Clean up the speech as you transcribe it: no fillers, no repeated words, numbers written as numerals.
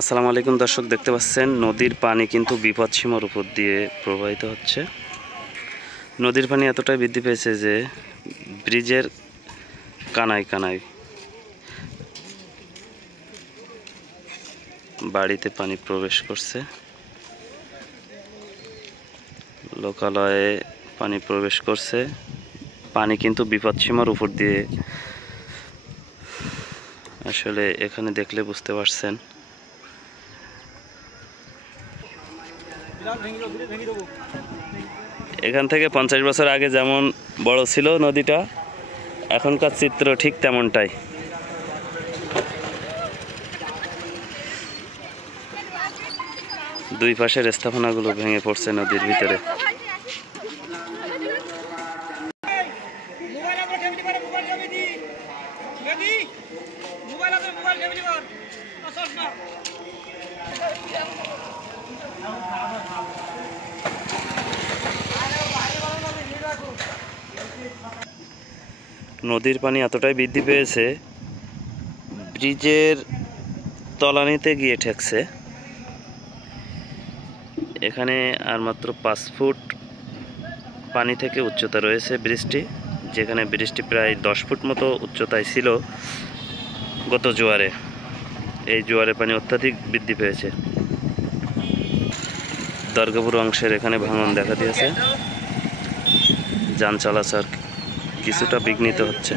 আসসালামু আলাইকুম দর্শক, দেখতে পাচ্ছেন নদীর পানি কিন্তু বিপদসীমার উপর দিয়ে প্রবাহিত হচ্ছে। নদীর পানি এতটাই বৃদ্ধি পেয়েছে যে ব্রিজের কানায় কানায় বাড়িতে পানি প্রবেশ করছে, লোকালয়ে পানি প্রবেশ করছে। পানি কিন্তু বিপদসীমার উপর দিয়ে, আসলে এখানে দেখলে বুঝতে পারছেন। এখান থেকে 50 বছর আগে যেমন বড় ছিল নদীটা, এখনকার চিত্র ঠিক তেমনটাই। দুই পাশের স্থাপনাগুলো ভেঙে পড়ছে নদীর ভিতরে। নদীর পানি এতটাই বৃদ্ধি পেয়েছে, ব্রিজের তলানিতে গিয়ে ঠেকছে। এখানে আর মাত্র 5 ফুট পানি থেকে উচ্চতা রয়েছে ব্রিজটি, যেখানে ব্রিজটি প্রায় 10 ফুট মতো উচ্চতায় ছিল গত জোয়ারে। এই জোয়ারে পানি অত্যাধিক বৃদ্ধি পেয়েছে। দরগাপুর অংশের এখানে ভাঙন দেখা দিয়েছে, যান চলাচল কিছুটা বিঘ্নিত হচ্ছে।